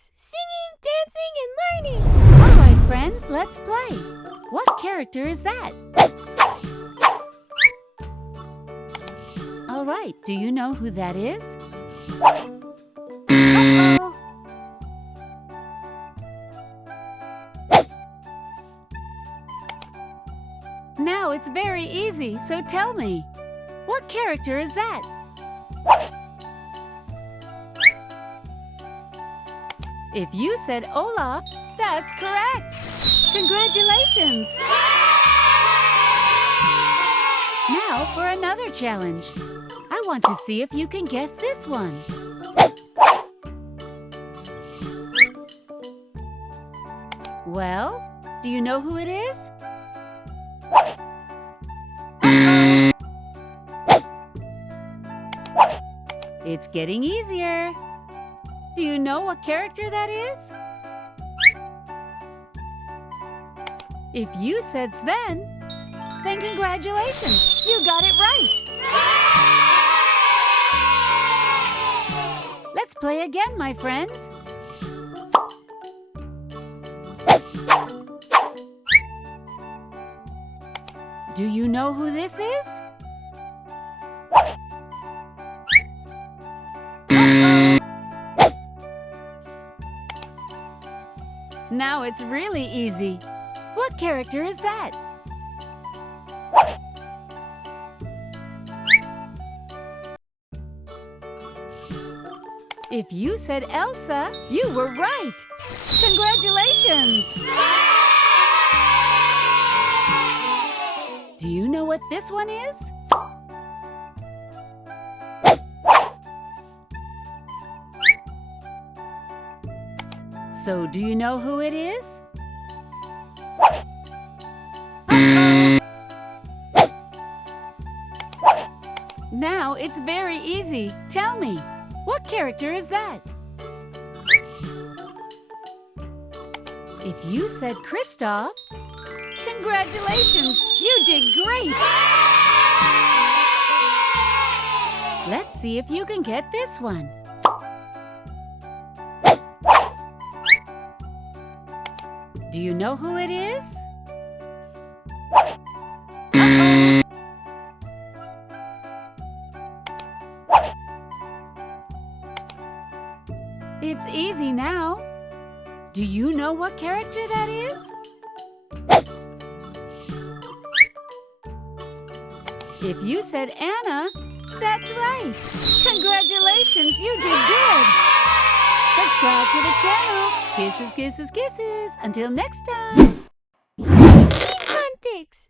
Infantix! Singing, dancing, and learning! All right, friends, let's play. What character is that? All right, do you know who that is? Uh-oh. Now it's very easy, so tell me, what character is that? If you said Olaf, that's correct! Congratulations! Now for another challenge. I want to see if you can guess this one. Well, do you know who it is? Uh-oh. It's getting easier. Do you know what character that is? If you said Sven, then congratulations! You got it right! Let's play again, my friends. Do you know who this is? Now it's really easy. What character is that? If you said Elsa, you were right! Congratulations! Do you know what this one is? So, do you know who it is? Now it's very easy. Tell me, what character is that? If you said Kristoff, congratulations! You did great! Let's see if you can get this one. Do you know who it is? Uh-oh. It's easy now. Do you know what character that is? If you said Anna, that's right! Congratulations, you did good! Subscribe to the channel. Kisses, kisses, kisses. Until next time. Infantix!